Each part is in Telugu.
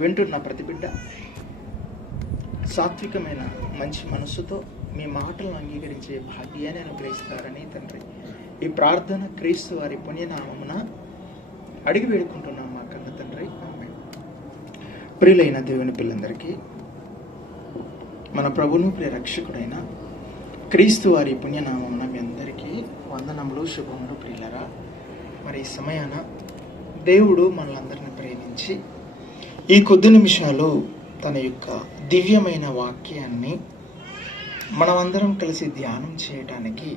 వింటున్న ప్రతి బిడ్డ సాత్వికమైన మంచి మనస్సుతో మీ మాటలను అంగీకరించే భాగ్యాన్ని అనుగ్రహిస్తారని తండ్రి ఈ ప్రార్థన క్రీస్తు వారి పుణ్యనామమున అడిగి వేడుకుంటున్నాం మా కన్న తండ్రి. ఆమేన్. ప్రియులైన దేవుని పిల్లందరికీ మన ప్రభును ప్రియ రక్షకుడైన క్రీస్తు వారి పుణ్యనామమున మీ అందరికీ వందనములు, శుభములు. ప్రియులరా, మరి ఈ సమయాన దేవుడు మనలందరిని ప్రేమించి ఈ కొద్ది నిమిషాలు తన యొక్క దివ్యమైన వాక్యాన్ని మనమందరం కలిసి ధ్యానం చేయటానికి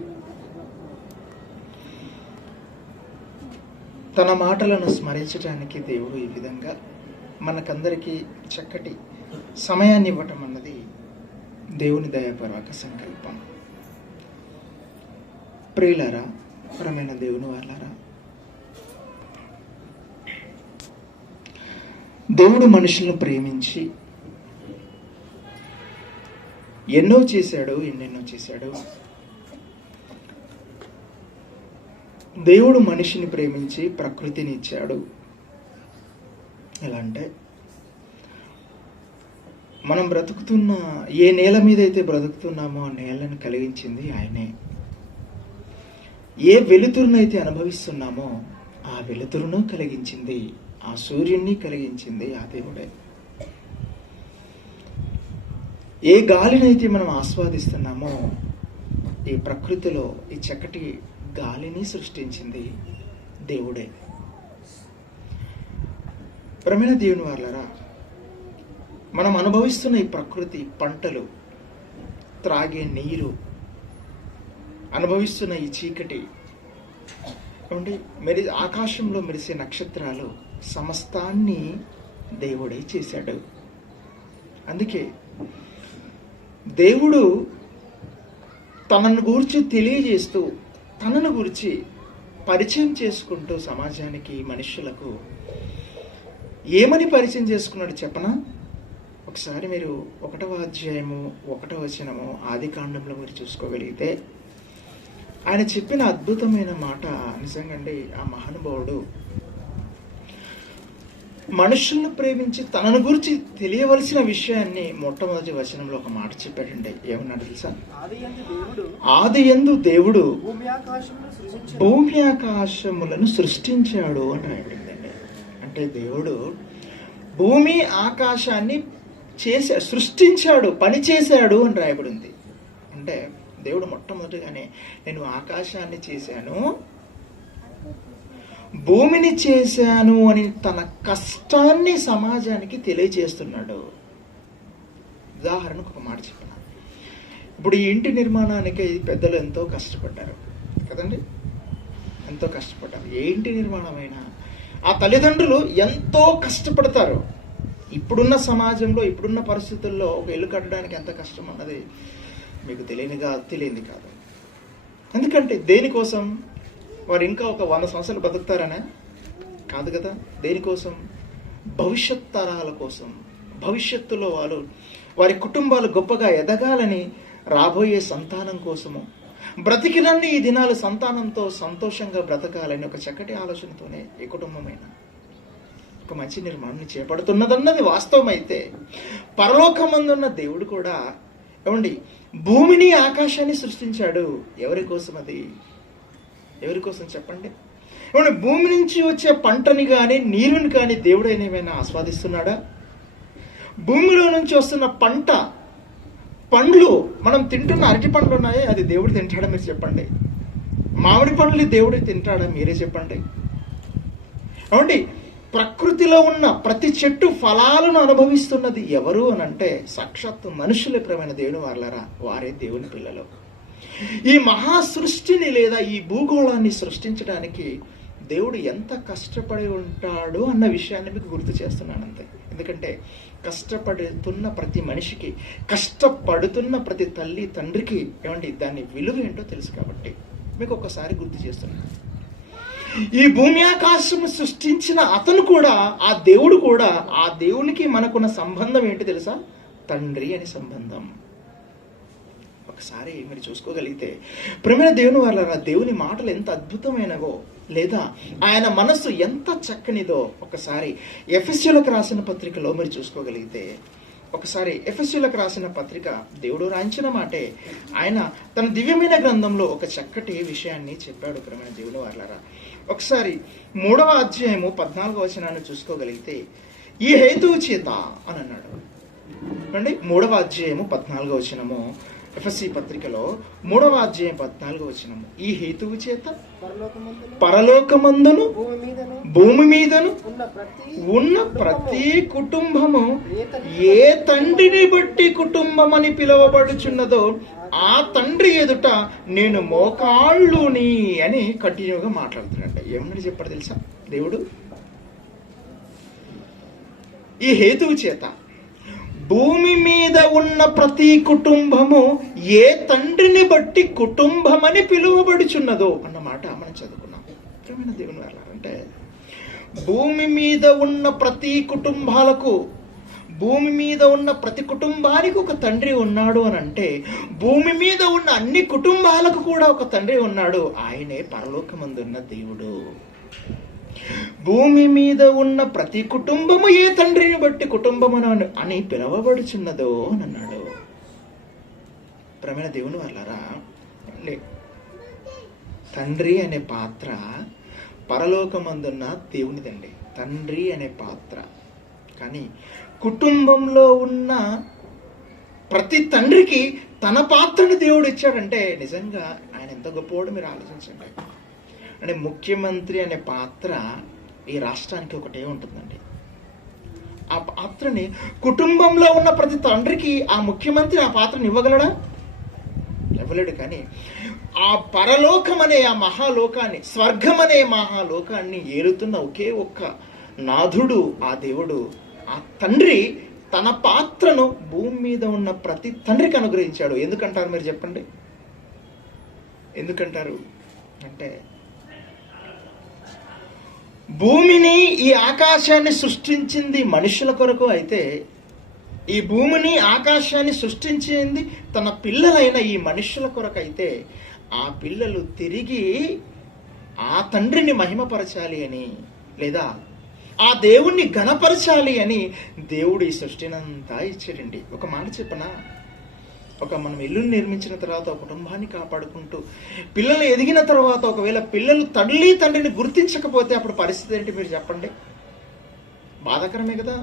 తన మాటలను స్మరించడానికి దేవుడు ఈ విధంగా మనకందరికీ చక్కటి సమయాన్ని ఇవ్వటం అన్నది దేవుని దయాపూర్వక సంకల్పం. ప్రియులారా, పరమైన దేవుని వాళ్ళారా, దేవుడు మనుషులను ప్రేమించి ఎన్నెన్నో చేశాడు. దేవుడు మనిషిని ప్రేమించి ప్రకృతిని ఇచ్చాడు. ఎలా అంటే, మనం బ్రతుకుతున్న ఏ నేల మీద అయితే బ్రతుకుతున్నామో ఆ నేలను కలిగించింది ఆయనే. ఏ వెలుతురునైతే అనుభవిస్తున్నామో ఆ వెలుతురును కలిగించింది, ఆ సూర్యుడిని కలిగించింది ఆ దేవుడే. ఏ గాలినైతే మనం ఆస్వాదిస్తున్నామో ఈ ప్రకృతిలో ఈ చక్కటి గాలిని సృష్టించింది దేవుడే. ప్రియమైన దేవుని వాళ్ళారా, మనం అనుభవిస్తున్న ఈ ప్రకృతి, పంటలు, త్రాగే నీరు, అనుభవిస్తున్న ఈ చీకటి, ఆకాశంలో మెరిసే నక్షత్రాలు, సమస్తాన్ని దేవుడే చేశాడు. అందుకే దేవుడు తనను గురించి తెలియజేస్తూ, తనను గురించి పరిచయం చేసుకుంటూ సమాజానికి, మనుషులకు ఏమని పరిచయం చేసుకున్నాడు చెప్పనా? ఒకసారి మీరు 1వ అధ్యాయము 1వ వచనము ఆదికాండంలో మీరు చూసుకోగలిగితే ఆయన చెప్పిన అద్భుతమైన మాట నిజంగా అండి. ఆ మహానుభావుడు మనుషులను ప్రేమించి తనను గురించి తెలియవలసిన విషయాన్ని మొట్టమొదటి వచనంలో ఒక మాట చెప్పాడండి. ఏమన్నాడు తెలుసా? ఆదియందు దేవుడు భూమి ఆకాశములను సృష్టించాడు అని రాయబడిందండి. అంటే దేవుడు భూమి ఆకాశాన్ని సృష్టించాడు, పని చేశాడు అని రాయబడింది. అంటే దేవుడు మొట్టమొదటిగానే నేను ఆకాశాన్ని చేశాను, భూమిని చేశాను అని తన కష్టాన్ని సమాజానికి తెలియజేస్తున్నాడు. ఉదాహరణకు ఒక మాట చెప్పిన, ఇప్పుడు ఈ ఇంటి నిర్మాణానికి పెద్దలు ఎంతో కష్టపడ్డారు కదండి, ఎంతో కష్టపడ్డారు. ఏ ఇంటి నిర్మాణమైనా ఆ తల్లిదండ్రులు ఎంతో కష్టపడతారు. ఇప్పుడున్న సమాజంలో, ఇప్పుడున్న పరిస్థితుల్లో ఒక ఇల్లు కట్టడానికి ఎంత కష్టం అన్నది మీకు తెలియంది కాదు. ఎందుకంటే దేనికోసం? వారు ఇంకా ఒక 100 సంవత్సరాలు బతుకుతారనే కాదు కదా. దేనికోసం? భవిష్యత్ తరాల కోసం, భవిష్యత్తులో వారి కుటుంబాలు గొప్పగా ఎదగాలని, రాబోయే సంతానం కోసము, బ్రతికినన్ని ఈ దినాలు సంతానంతో సంతోషంగా బ్రతకాలని ఒక చక్కటి ఆలోచనతోనే ఈ కుటుంబమైన ఒక మంచి నిర్మాణాన్ని చేపడుతున్నదన్నది వాస్తవమైతే, పరలోకమందున్న దేవుడు కూడా ఏమండి భూమిని ఆకాశాన్ని సృష్టించాడు. ఎవరి కోసం? అది ఎవరి కోసం చెప్పండి? ఏమంటే భూమి నుంచి వచ్చే పంటని కానీ, నీరుని కానీ దేవుడు ఏమైనా ఆస్వాదిస్తున్నాడా? భూమిలో నుంచి వస్తున్న పండ్లు, మనం తింటున్న అరటి పండ్లు ఉన్నాయి, అది దేవుడు తింటాడా? మీరు చెప్పండి. మామిడి పండ్లు దేవుడు తింటాడా? మీరే చెప్పండి. ఏమండి ప్రకృతిలో ఉన్న ప్రతి చెట్టు ఫలాలను అనుభవిస్తున్నది ఎవరు అని అంటే సాక్షాత్తు మనుషులే. ప్రియమైన దేవుని వాళ్ళారా, వారే దేవుని పిల్లలు. ఈ మహా సృష్టిని లేదా ఈ భూగోళాన్ని సృష్టించడానికి దేవుడు ఎంత కష్టపడి ఉంటాడు అన్న విషయాన్ని మీకు గుర్తు చేస్తున్నాను అంతే. ఎందుకంటే కష్టపడుతున్న ప్రతి మనిషికి, కష్టపడుతున్న ప్రతి తల్లి తండ్రికి ఏమండి దాని విలువ ఏంటో తెలుసు కాబట్టి మీకు ఒక్కసారి గుర్తు చేస్తున్నాను. ఈ భూమి ఆకాశం సృష్టించిన అతను కూడా, ఆ దేవుడు కూడా, ఆ దేవునికి మనకున్న సంబంధం ఏంటి తెలుసా? తండ్రి అని సంబంధం. ఒకసారి మీరు చూసుకోగలిగితే ప్రియమైన దేవుని వాళ్ళ దేవుని మాటలు ఎంత అద్భుతమైనవో లేదా ఆయన మనస్సు ఎంత చక్కనిదో ఒకసారి ఎఫెసీయులకు రాసిన పత్రికలో మీరు చూసుకోగలిగితే, ఒకసారి ఎఫెసీయులకు రాసిన పత్రిక దేవుడు రాయించిన మాటే ఆయన తన దివ్యమైన గ్రంథంలో ఒక చక్కటి విషయాన్ని చెప్పాడు. ప్రియమైన దేవుని వారలారా, ఒకసారి 3వ అధ్యాయము 14వ వచనాన్ని చూసుకోగలిగితే, ఈ హేతువు చేత అని అన్నాడు. అండి 3వ అధ్యాయము 14వ వచనము, ఎఫెసీ పత్రికలో 3వ అధ్యాయం 14వ వచనము, ఈ హేతువు చేత పరలోకమందును భూమి మీదను ఉన్న ప్రతి కుటుంబము ఏ తండ్రిని బట్టి కుటుంబం అని పిలువబడుచున్నదో ఆ తండ్రి ఎదుట నేను మోకాళ్ళుని అని కంటిన్యూగా మాట్లాడుతున్నాడు. ఏమన్నా చెప్పాడు తెలుసా దేవుడు? ఈ హేతువు చేత భూమి మీద ఉన్న ప్రతి కుటుంబము ఏ తండ్రిని బట్టి కుటుంబమని పిలువబడుచున్నదో అన్నమాట మనం చదువుకున్నాం. ప్రియమైన దేవుని వాళ్ళంటే, భూమి మీద ఉన్న ప్రతి కుటుంబాలకు, భూమి మీద ఉన్న ప్రతి కుటుంబానికి ఒక తండ్రి ఉన్నాడు అని అంటే, భూమి మీద ఉన్న అన్ని కుటుంబాలకు కూడా ఒక తండ్రి ఉన్నాడు. ఆయనే పరలోకమందున్న దేవుడు. భూమి మీద ఉన్న ప్రతి కుటుంబము ఏ తండ్రిని బట్టి కుటుంబం అని పిలవబడుచున్నదో అని అన్నాడు. ప్రియమైన దేవుని వాళ్ళారా, తండ్రి అనే పాత్ర పరలోకమందున్న దేవునిదండి, తండ్రి అనే పాత్ర. కానీ కుటుంబంలో ఉన్న ప్రతి తండ్రికి తన పాత్రని దేవుడు ఇచ్చాడంటే నిజంగా ఆయన ఎంత గొప్పవాడు మీరు ఆలోచించండి. అంటే ముఖ్యమంత్రి అనే పాత్ర ఈ రాష్ట్రానికి ఒకటే ఉంటుందండి. ఆ పాత్రని కుటుంబంలో ఉన్న ప్రతి తండ్రికి ఆ ముఖ్యమంత్రి ఆ పాత్రని ఇవ్వగలడా? ఇవ్వలేడు. కానీ ఆ పరలోకం అనే ఆ మహాలోకాన్ని, స్వర్గం అనే మహాలోకాన్ని ఏలుతున్న ఒకే ఒక్క నాథుడు ఆ దేవుడు, ఆ తండ్రి తన పాత్రను భూమి మీద ఉన్న ప్రతి తండ్రికి అనుగ్రహించాడు. ఎందుకంటారు మీరు చెప్పండి? ఎందుకంటారు అంటే, భూమిని ఈ ఆకాశాన్ని సృష్టించింది మనుషుల కొరకు అయితే, ఈ భూమిని ఆకాశాన్ని సృష్టించింది తన పిల్లలైన ఈ మనుషుల కొరకు అయితే, ఆ పిల్లలు తిరిగి ఆ తండ్రిని మహిమపరచాలి అని, లేదా ఆ దేవుణ్ణి ఘనపరచాలి అని దేవుడు ఈ సృష్టినంతా ఇచ్చాడండి. ఒక మాట చెప్పనా, మనం ఇల్లుని నిర్మించిన తర్వాత కుటుంబాన్ని కాపాడుకుంటూ పిల్లలు ఎదిగిన తర్వాత ఒకవేళ పిల్లలు తల్లి తండ్రిని గుర్తించకపోతే అప్పుడు పరిస్థితి ఏంటి మీరు చెప్పండి? బాధాకరమే కదా,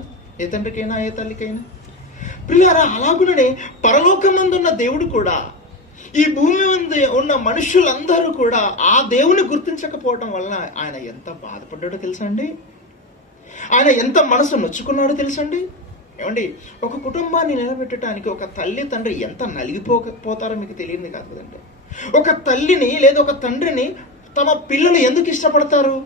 ఏ తండ్రికైనా ఏ తల్లికైనా. పిల్లరా, అలాగునే పరలోకమందున్న దేవుడు కూడా ఈ భూమి మీద ఉన్న మనుషులందరూ కూడా ఆ దేవుని గుర్తించకపోవడం వలన ఆయన ఎంత బాధపడ్డాడో తెలుసా అండి? ఆయన ఎంత మనసు నొచ్చుకున్నాడో తెలుసండి? ఏమండి, ఒక కుటుంబాన్ని నిలబెట్టడానికి ఒక తల్లి తండ్రి ఎంత నలిగిపోతారో మీకు తెలియదు కాదు కదండి. ఒక తల్లిని లేదా ఒక తండ్రిని తమ పిల్లలు ఎందుకు ఇష్టపడతారు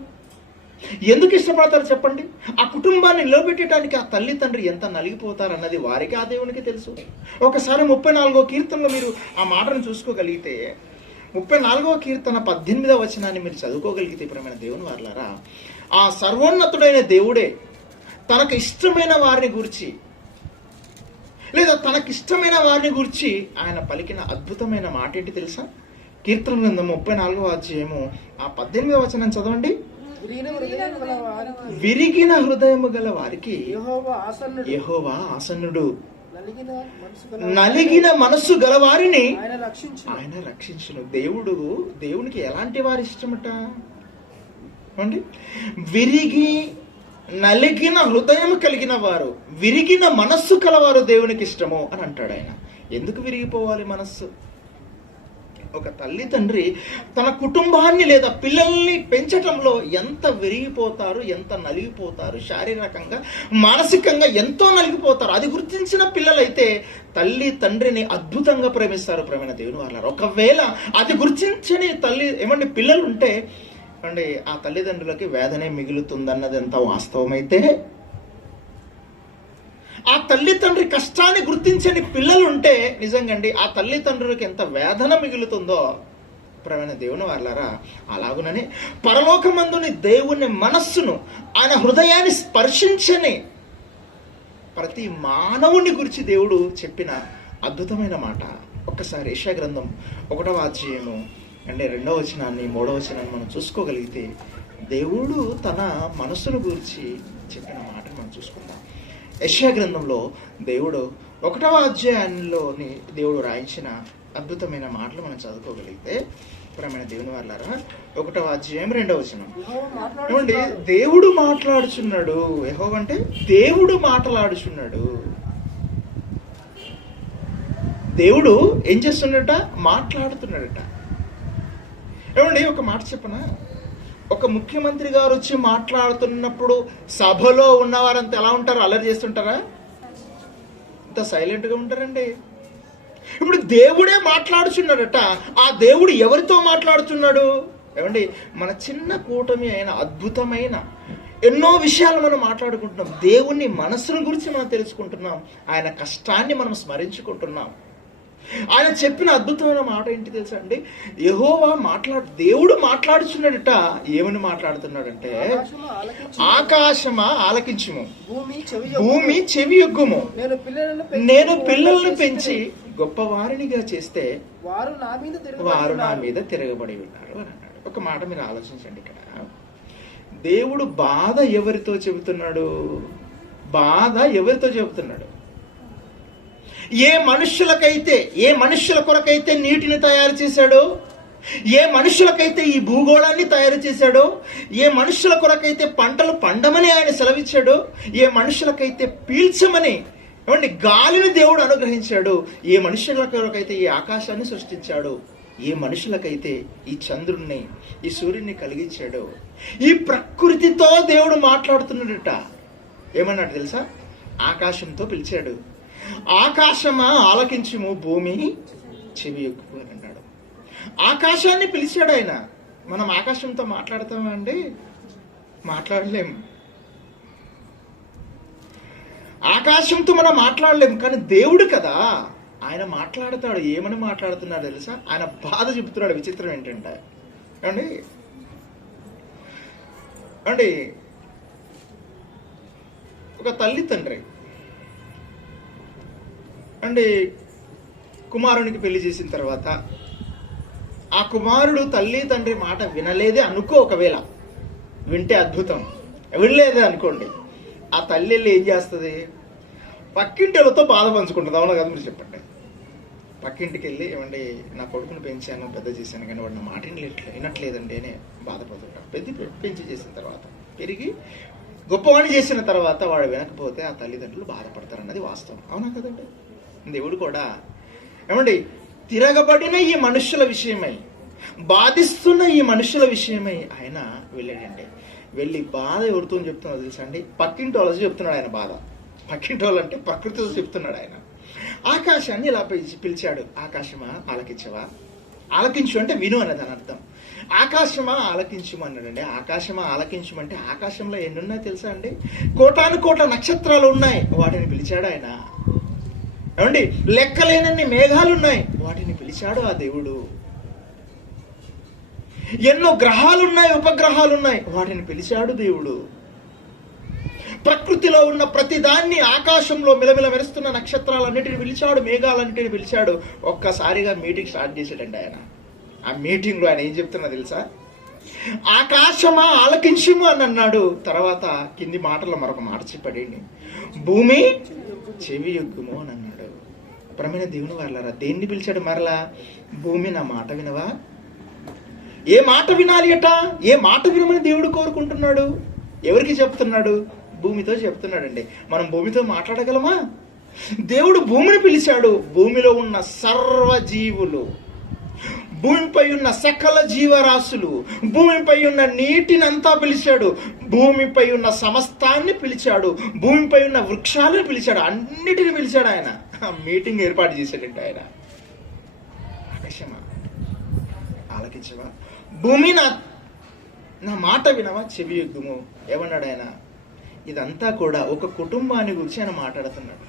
చెప్పండి? ఆ కుటుంబాన్ని నిలబెట్టడానికి ఆ తల్లి తండ్రి ఎంత నలిగిపోతారు అన్నది వారికి, ఆ దేవునికి తెలుసు. ఒకసారి 34వ కీర్తనలో మీరు ఆ మాటను చూసుకోగలిగితే, 34వ కీర్తన 18వ వచనాన్ని మీరు చదువుకోగలిగితే, ప్రియమైన దేవుని వారలారా, ఆ సర్వోన్నతుడైన దేవుడే తనకు ఇష్టమైన వారిని గురించి, లేదా తనకిష్టమైన వారిని గురించి ఆయన పలికిన అద్భుతమైన మాట ఏంటి తెలుసా? కీర్తన గ్రంథం 34వ అధ్యాయము ఆ 18వ వచనం చదవండి. విరిగిన హృదయము గల వారికి యెహోవా ఆసన్నుడు, నలిగిన మనస్సు గల వారిని ఆయన రక్షించును. దేవునికి ఎలాంటి వారి ఇష్టమట అండి? నలిగిన హృదయం కలిగిన వారు, విరిగిన మనస్సు కలవారు దేవునికి ఇష్టము అని అంటాడు ఆయన. ఎందుకు విరిగిపోవాలి మనస్సు? ఒక తల్లి తండ్రి తన కుటుంబాన్ని లేదా పిల్లల్ని పెంచటంలో ఎంత విరిగిపోతారు, ఎంత నలిగిపోతారు, శారీరకంగా మానసికంగా ఎంతో నలిగిపోతారు. అది గుర్తించిన పిల్లలైతే తల్లి తండ్రిని అద్భుతంగా ప్రేమిస్తారు. ప్రేమైన దేవుని వాళ్ళ, ఒకవేళ అది గుర్తించని పిల్లలు ఉంటే అండి, ఆ తల్లిదండ్రులకి వేదనే మిగులుతుందన్నది ఎంత వాస్తవమైతే, ఆ తల్లి తండ్రి కష్టాన్ని గుర్తించని పిల్లలు ఉంటే నిజంగా అండి ఆ తల్లిదండ్రులకి ఎంత వేదన మిగులుతుందో ప్రియమైన దేవుని వాళ్ళారా. అలాగునని పరలోకమందుని దేవుని మనస్సును, ఆయన హృదయాన్ని స్పర్శించని ప్రతి మానవుని గురించి దేవుడు చెప్పిన అద్భుతమైన మాట ఒక్కసారి యెషయా గ్రంథం 1వ అధ్యాయము అంటే 2వ వచనాన్ని 3వ వచనాన్ని మనం చూసుకోగలిగితే దేవుడు తన మనసును గురించి చెప్పిన మాటను మనం చూసుకుందాం. యెషయా గ్రంథంలో దేవుడు 1వ అధ్యాయంలోని దేవుడు రాయించిన అద్భుతమైన మాటలు మనం చదువుకోగలిగితే, ప్రియమైన దేవుని వాళ్ళారా, 1వ అధ్యాయం 2వ వచనం. ఏమండి, దేవుడు మాట్లాడుచున్నాడు. యెహోవా అంటే దేవుడు మాట్లాడుచున్నాడు. దేవుడు ఏం చేస్తున్నాడట? మాట్లాడుతున్నాడట. ఏమండి, ఒక మాట చెప్పనా? ఒక ముఖ్యమంత్రి గారు వచ్చి మాట్లాడుతున్నప్పుడు సభలో ఉన్నవారంతా ఎలా ఉంటారు? అల్లరి చేస్తుంటారా? ఇంత సైలెంట్గా ఉంటారండి. ఇప్పుడు దేవుడే మాట్లాడుచున్నాడట. ఆ దేవుడు ఎవరితో మాట్లాడుతున్నాడు? ఏమండి, మన చిన్న కూటమి అయిన అద్భుతమైన ఎన్నో విషయాలు మనం మాట్లాడుకుంటున్నాం. దేవుని మనసును గురించి మనం తెలుసుకుంటున్నాం. ఆయన కష్టాన్ని మనం స్మరించుకుంటున్నాం. ఆయన చెప్పిన అద్భుతమైన మాట ఏంటి తెలుసా అండి? యెహోవా దేవుడు మాట్లాడుచున్నాడట. ఏమని మాట్లాడుతున్నాడంటే, ఆకాశమా ఆలకించుము, భూమి చెవి యొగ్గుము, నేను పిల్లలను పెంచి గొప్పవారినిగా చేస్తే వారు నా మీద తిరగబడి ఉన్నారు అని అన్నాడు. ఒక మాట మీరు ఆలోచించండి. ఇక్కడ దేవుడు బాధ ఎవరితో చెబుతున్నాడు? బాధ ఎవరితో చెబుతున్నాడు? ఏ మనుష్యుల కొరకైతే నీటిని తయారు చేశాడో, ఏ మనుషులకైతే ఈ భూగోళాన్ని తయారు చేశాడో, ఏ మనుషుల కొరకైతే పంటలు పండమని ఆయన సెలవిచ్చాడో, ఏ మనుషులకైతే పీల్చమని గాలిని దేవుడు అనుగ్రహించాడు, ఏ మనుషుల కొరకైతే ఈ ఆకాశాన్ని సృష్టించాడు, ఏ మనుషులకైతే ఈ చంద్రుణ్ణి ఈ సూర్యుని కలిగించాడో, ఈ ప్రకృతితో దేవుడు మాట్లాడుతున్నాడట. ఏమన్నాడు తెలుసా? ఆకాశంతో పిలిచాడు. ఆకాశమా ఆలకించుము, భూమి చెవి యొగ్గు అని అన్నాడు. ఆకాశాన్ని పిలిచాడు ఆయన. మనం ఆకాశంతో మాట్లాడతామా అండి? మాట్లాడలేము. ఆకాశంతో మనం మాట్లాడలేము. కానీ దేవుడు కదా, ఆయన మాట్లాడతాడు. ఏమని మాట్లాడుతున్నాడు తెలుసా? ఆయన బాధ చెబుతున్నాడు. విచిత్రం ఏంటంటే అండి ఒక తల్లి తండ్రి కుమారునికి పెళ్లి చేసిన తర్వాత ఆ కుమారుడు తల్లి తండ్రి మాట వినలేదే అనుకో. ఒకవేళ వింటే అద్భుతం, వినలేదే అనుకోండి, ఆ తల్లి ఏం చేస్తుంది? పక్కింటితో బాధ పంచుకుంటుంది. అవునా కదా? మీరు చెప్పండి. పక్కింటికి వెళ్ళి, ఏమండి నా కొడుకుని పెంచాను, పెద్ద చేశాను, కానీ వాడు నా మాట వినట్లేదండి అని బాధపడుతుంటాడు. పెంచి చేసిన తర్వాత, పెరిగి గొప్పవాణి చేసిన తర్వాత వాడు వినకపోతే ఆ తల్లిదండ్రులు బాధపడతారన్నది వాస్తవం. అవునా కదండి? దేవుడు కూడా తిరగబడిన ఈ మనుషుల విషయమై, బాధిస్తున్న ఈ మనుషుల విషయమై ఆయన వెళ్ళాడండి. వెళ్ళి బాధ ఎవరితో చెప్తున్నాడు తెలుసా అండి? పక్కింటి వాళ్ళతో చెప్తున్నాడు ఆయన బాధ. పక్కింటి వాళ్ళు అంటే ప్రకృతితో చెప్తున్నాడు ఆయన. ఆకాశాన్ని ఇలా పిలిచాడు. ఆకాశమా ఆలకించవా? ఆలకించు అంటే విను అని దాని అర్థం. ఆకాశమా ఆలకించుము అన్నాడండి. ఆకాశమా ఆలకించుమంటే ఆకాశంలో ఎన్ని ఉన్నాయో తెలుసా అండి? కోటాను కోట్ల నక్షత్రాలు ఉన్నాయి, వాటిని పిలిచాడు ఆయన. లెక్కలేనన్ని మేఘాలు ఉన్నాయి, వాటిని పిలిచాడు ఆ దేవుడు. ఎన్నో గ్రహాలున్నాయి, ఉపగ్రహాలున్నాయి, వాటిని పిలిచాడు దేవుడు. ప్రకృతిలో ఉన్న ప్రతిదాన్ని, ఆకాశంలో మిలమిల మెరుస్తున్న నక్షత్రాలన్నిటిని పిలిచాడు, మేఘాలన్నిటిని పిలిచాడు. ఒక్కసారిగా మీటింగ్ స్టార్ట్ చేశాడండి ఆయన. ఆ మీటింగ్ లో ఆయన ఏం చెప్తున్నా తెలుసా? ఆకాశమా ఆలకించుము అని అన్నాడు. తర్వాత కింది మాటల్లో మరొక మాట చెప్పాడండి, భూమి చెవి యొగ్గుము అని అన్నాడు. ప్రియమైన దేవుని వాళ్ళారా, దేన్ని పిలిచాడు మరలా? భూమి నా మాట వినవా? ఏ మాట వినాలి అట? ఏ మాట వినమని దేవుడు కోరుకుంటున్నాడు? ఎవరికి చెప్తున్నాడు? భూమితో చెప్తున్నాడండి. మనం భూమితో మాట్లాడగలమా? దేవుడు భూమిని పిలిచాడు. భూమిలో ఉన్న సర్వజీవులు, భూమిపై ఉన్న సకల జీవరాశులు, భూమిపై ఉన్న నీటినంతా పిలిచాడు, భూమిపై ఉన్న సమస్తాన్ని పిలిచాడు, భూమిపై ఉన్న వృక్షాలను పిలిచాడు, అన్నిటిని పిలిచాడు ఆయన. మీటింగ్ ఏర్పాటు చేశాడంటే ఆయన. ఆకాశమా ఆలకించవా? భూమి నా మాట వినవా? చెవి యొగ్గుము. ఏమన్నాడు ఆయన? ఇదంతా కూడా ఒక కుటుంబాన్ని గురించి ఆయన మాట్లాడుతున్నాడు.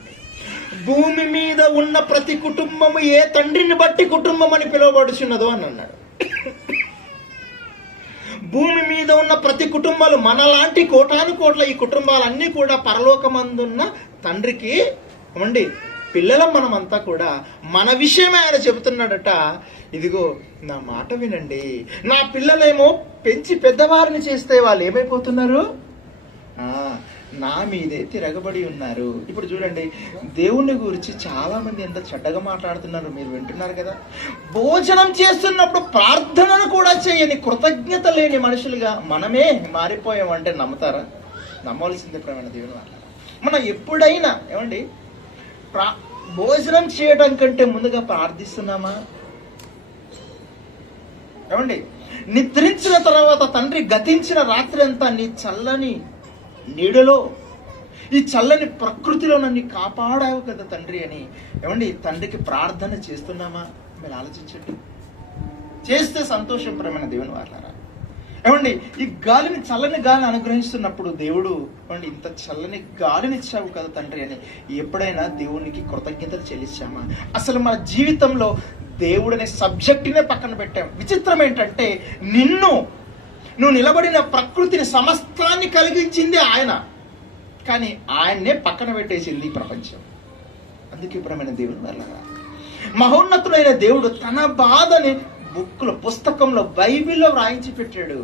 భూమి మీద ఉన్న ప్రతి కుటుంబము ఏ తండ్రిని బట్టి కుటుంబం అని పిలువబడుచున్నదో అని అన్నాడు. భూమి మీద ఉన్న ప్రతి కుటుంబాలు, మనలాంటి కోటాను కోట్ల ఈ కుటుంబాలన్నీ కూడా పరలోకమందున్న తండ్రికి పిల్లలం మనమంతా కూడా. మన విషయమే ఆయన చెబుతున్నాడట. ఇదిగో నా మాట వినండి. నా పిల్లలేమో పెంచి పెద్దవారిని చేస్తే వాళ్ళు ఏమైపోతున్నారు? నా మీదే తిరగబడి ఉన్నారు. ఇప్పుడు చూడండి, దేవుణ్ణి గురించి చాలా మంది ఎంత చెడ్డగా మాట్లాడుతున్నారు, మీరు వింటున్నారు కదా. భోజనం చేస్తున్నప్పుడు ప్రార్థనను కూడా చేయని కృతజ్ఞత లేని మనుషులుగా మనమే మారిపోయామంటే నమ్ముతారా? నమ్మవలసిందే ప్రేమైన దేవుని వల్ల. మనం ఎప్పుడైనా ఏమండి భోజనం చేయడం కంటే ముందుగా ప్రార్థిస్తున్నామా? ఏమండి, నిద్రించిన తర్వాత తండ్రి గతించిన రాత్రి అంతా నీ చల్లని నీడలో, ఈ చల్లని ప్రకృతిలో నన్ను కాపాడావు కదా తండ్రి అని ఏమండి తండ్రికి ప్రార్థన చేస్తున్నామా? మీరు ఆలోచించండి. చేస్తే సంతోషం ప్రేమైన దేవుని వాళ్ళారా. ఏమండి, ఈ గాలిని, చల్లని గాలిని అనుగ్రహిస్తున్నప్పుడు దేవుడు ఏమండి ఇంత చల్లని గాలిని ఇచ్చావు కదా తండ్రి అని ఎప్పుడైనా దేవునికి కృతజ్ఞతలు చెల్లించామా? అసలు మన జీవితంలో దేవుడు అనే సబ్జెక్టునే పక్కన పెట్టాం. విచిత్రం ఏంటంటే, నువ్వు నిలబడిన ప్రకృతిని సమస్తాన్ని కలిగించింది ఆయన, కానీ ఆయన్నే పక్కన పెట్టేసింది ఈ ప్రపంచం. అందుకే ప్రియమైన దేవుని వల్ల మహోన్నతుడైన దేవుడు తన బాధని పుస్తకంలో, బైబిల్లో వ్రాయించి పెట్టాడు.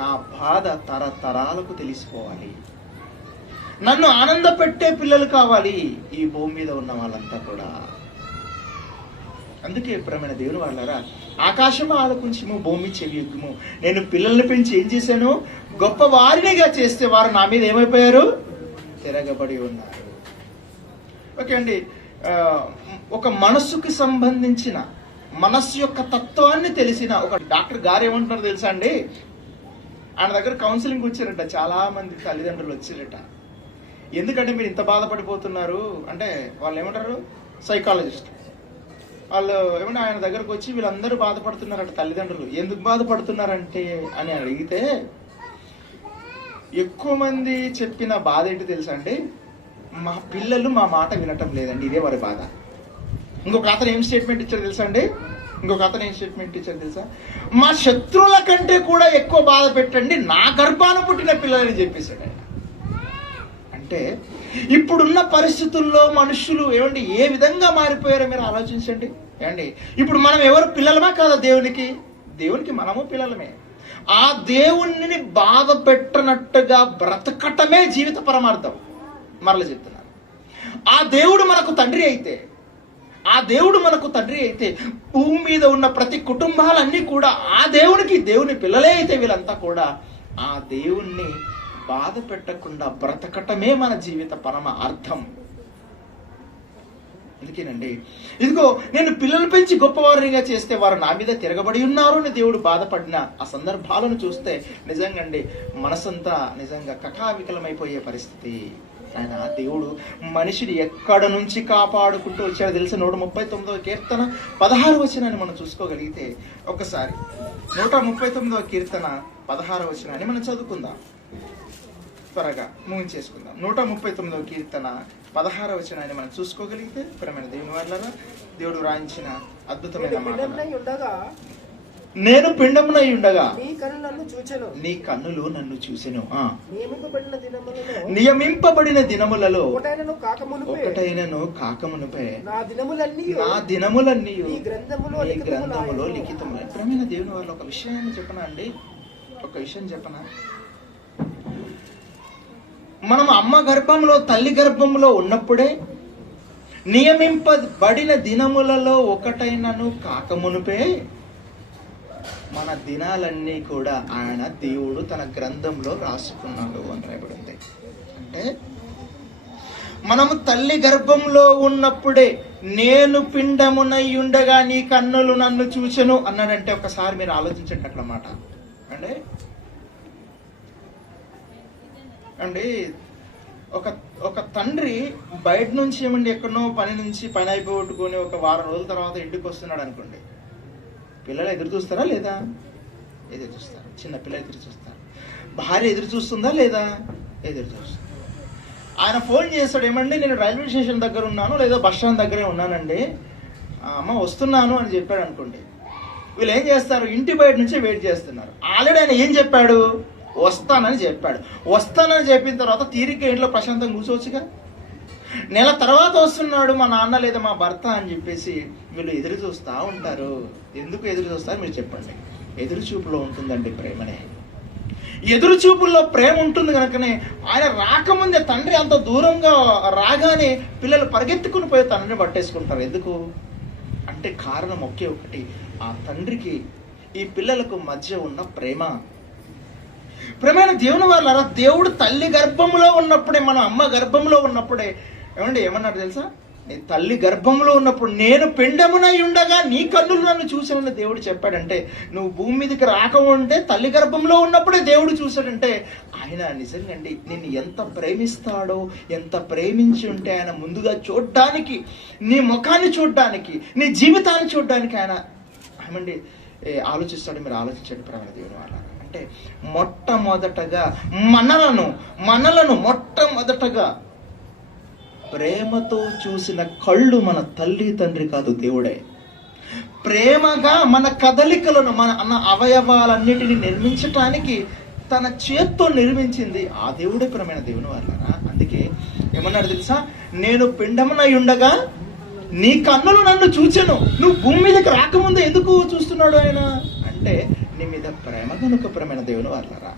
నా బాధ తరతరాలకు తెలిసిపోవాలి, నన్ను ఆనంద పెట్టే పిల్లలు కావాలి ఈ భూమి మీద ఉన్న వాళ్ళంతా కూడా. అందుకే ప్రియమైన దేవుని వాళ్ళారా, ఆకాశము ఆలకించుము, భూమి చెవియొగ్గుము. నేను పిల్లల్ని పెంచి ఏం చేశాను? గొప్ప వారినిగా చేస్తే వారు నా మీద ఏమైపోయారు? తిరగబడి ఉన్నారు. ఓకే అండి, ఒక మనస్సుకి సంబంధించిన, మనస్సు యొక్క తత్వాన్ని తెలిసిన ఒక డాక్టర్ గారు ఏమంటున్నారో తెలుసా అండి? ఆయన దగ్గర కౌన్సిలింగ్ వచ్చారట, చాలా మంది తల్లిదండ్రులు వచ్చారట. ఎందుకంటే మీరు ఇంత బాధపడిపోతున్నారు అంటే, వాళ్ళు ఏమంటారు, సైకాలజిస్ట్ వాళ్ళు ఏమంటే ఆయన దగ్గరకు వచ్చి వీళ్ళందరూ బాధపడుతున్నారట తల్లిదండ్రులు. ఎందుకు బాధపడుతున్నారంటే అని అడిగితే ఎక్కువ మంది చెప్పిన బాధ ఏంటి తెలుసా అండి? మా పిల్లలు మా మాట వినటం లేదండి, ఇదే వారి బాధ. ఇంకొక అతను ఏం స్టేట్మెంట్ ఇచ్చారు తెలుసా అండి? మా శత్రువుల కంటే కూడా ఎక్కువ బాధ పెట్టండి నా గర్భాన పుట్టిన పిల్లలని చెప్పేశాడు. అంటే ఇప్పుడున్న పరిస్థితుల్లో మనుషులు ఏమండి ఏ విధంగా మారిపోయారో మీరు ఆలోచించండి. ఏమండి, ఇప్పుడు మనం ఎవరు పిల్లలమా కాదా? దేవునికి మనము పిల్లలమే. ఆ దేవుణ్ణి బాధ పెట్టనట్టుగా బ్రతకటమే జీవిత పరమార్థం. మరలా చెప్తున్నాను, ఆ దేవుడు మనకు తండ్రి అయితే భూమి మీద ఉన్న ప్రతి కుటుంబాలన్నీ కూడా ఆ దేవుని పిల్లలే అయితే వీళ్ళంతా కూడా ఆ దేవుణ్ణి బాధ పెట్టకుండా బ్రతకటమే మన జీవిత పరమ అర్థం. అందుకేనండి, ఇదిగో నేను పిల్లలు పెంచి గొప్పవారిగా చేస్తే వారు నా మీద తిరగబడి ఉన్నారు అని దేవుడు బాధపడిన ఆ సందర్భాలను చూస్తే నిజంగా అండి మనసంతా నిజంగా కకావికలమైపోయే పరిస్థితి. ఆయన దేవుడు మనిషిని ఎక్కడ నుంచి కాపాడుకుంటూ వచ్చాడో తెలుసా? 139వ కీర్తన 16వ వచనాన్ని మనం చూసుకోగలిగితే ఒకసారి 139వ కీర్తన 16వ వచనాన్ని మనం చదువుకుందాం, త్వరగా ముగించేసుకుందాం. 139వ కీర్తన 16వ వచనాన్ని మనం చూసుకోగలిగితే ప్రియమైన దేవుని వాళ్ళారా, దేవుడు రాయించిన అద్భుతమైన మాట. నేను పిండమునై ఉండగా నీ కన్నులు నన్ను చూసెను. నియమింపబడిన దినములలో ఒకటైనను కాకమునుపై నా దినములన్నీ నీ గ్రంథములో లిఖితములు. ప్రియమైన దేవుని వాళ్ళు ఒక విషయం చెప్పనా? మనం అమ్మ గర్భంలో, తల్లి గర్భంలో ఉన్నప్పుడే నియమింపబడిన దినములలో ఒకటైనను కాకమునుపే మన దినాలన్నీ కూడా ఆయన దేవుడు తన గ్రంథంలో రాసుకున్నాడు అని రాయబడింది. అంటే మనము తల్లి గర్భంలో ఉన్నప్పుడే నేను పిండమునై ఉండగా నీ కన్నులు నన్ను చూచెను అన్నాడంటే ఒకసారి మీరు ఆలోచించండి అక్కడ మాట. అండి ఒక తండ్రి బయట నుంచి ఏమండి ఎక్కడనో పని అయిపోగొట్టుకొని ఒక వారం రోజుల తర్వాత ఇంటికి వస్తున్నాడు అనుకోండి, పిల్లలు ఎదురు చూస్తారా లేదా? ఎదురు చూస్తారు. చిన్న పిల్లలు ఎదురు చూస్తారు. భార్య ఎదురు చూస్తుందా లేదా? ఎదురు చూస్తుంది. ఆయన ఫోన్ చేస్తాడు, ఏమండి నేను రైల్వే స్టేషన్ దగ్గర ఉన్నాను లేదా బస్ స్టాండ్ దగ్గరే ఉన్నానండి, అమ్మ వస్తున్నాను అని చెప్పాడు అనుకోండి. వీళ్ళు ఏం చేస్తారు? ఇంటి బయట నుంచే వెయిట్ చేస్తున్నారు. ఆల్రెడీ ఆయన ఏం చెప్పాడు? వస్తానని చెప్పాడు. వస్తానని చెప్పిన తర్వాత తీరిక ఇంట్లో ప్రశాంతంగా కూర్చోవచ్చుగా. నెల తర్వాత వస్తున్నాడు మా నాన్న లేదా మా భర్త అని చెప్పేసి వీళ్ళు ఎదురు చూస్తూ ఉంటారు. ఎందుకు ఎదురు చూస్తారు మీరు చెప్పండి? ఎదురు చూపులో ఉంటుందండి ప్రేమనే. ఎదురు చూపుల్లో ప్రేమ ఉంటుంది కనుకనే ఆయన రాకముందే తండ్రి అంత దూరంగా రాగానే పిల్లలు పరిగెత్తుకుని పోయి తండ్రిని పట్టేసుకుంటారు. ఎందుకు అంటే కారణం ఒకే ఒకటి, ఆ తండ్రికి ఈ పిల్లలకు మధ్య ఉన్న ప్రేమ. ప్రేమైన దేవుని వాళ్ళారా, దేవుడు తల్లి గర్భంలో ఉన్నప్పుడే, మన అమ్మ గర్భంలో ఉన్నప్పుడే ఏమన్నారు తెలుసా? నీ తల్లి గర్భంలో ఉన్నప్పుడు నేను పిండమునై ఉండగా నీ కన్నులు నన్ను చూసానని దేవుడు చెప్పాడంటే, నువ్వు భూమి మీదకి రాకముంటే తల్లి గర్భంలో ఉన్నప్పుడే దేవుడు చూశాడంటే ఆయన నిజంగా అండి నిన్ను ఎంత ప్రేమిస్తాడో, ఎంత ప్రేమించి ఉంటే ఆయన ముందుగా చూడ్డానికి, నీ ముఖాన్ని చూడ్డానికి, నీ జీవితాన్ని చూడ్డానికి ఆయన ఏమండి ఆలోచిస్తాడు. మీరు ఆలోచించండి ప్రేమ దేవుని వాళ్ళ. అంటే మొట్టమొదటగా మనలను మొట్టమొదటగా ప్రేమతో చూసిన కళ్ళు మన తల్లి తండ్రి కాదు, దేవుడే. ప్రేమగా మన కదలికలను, మన అవయవాలన్నిటిని నిర్మించటానికి తన చేత్తో నిర్మించింది ఆ దేవుడే ప్రేమైన దేవుని వాళ్ళరా. అందుకే ఏమన్నాడు తెలుసా? నేను పిండమునై ఉండగా నీ కన్నులు నన్ను చూచెను. నువ్వు భూమి మీదకి రాకముందు ఎందుకు చూస్తున్నాడు ఆయన అంటే, నీ మీద ప్రేమ కనుక ప్రేమైన దేవుని వాళ్ళరా.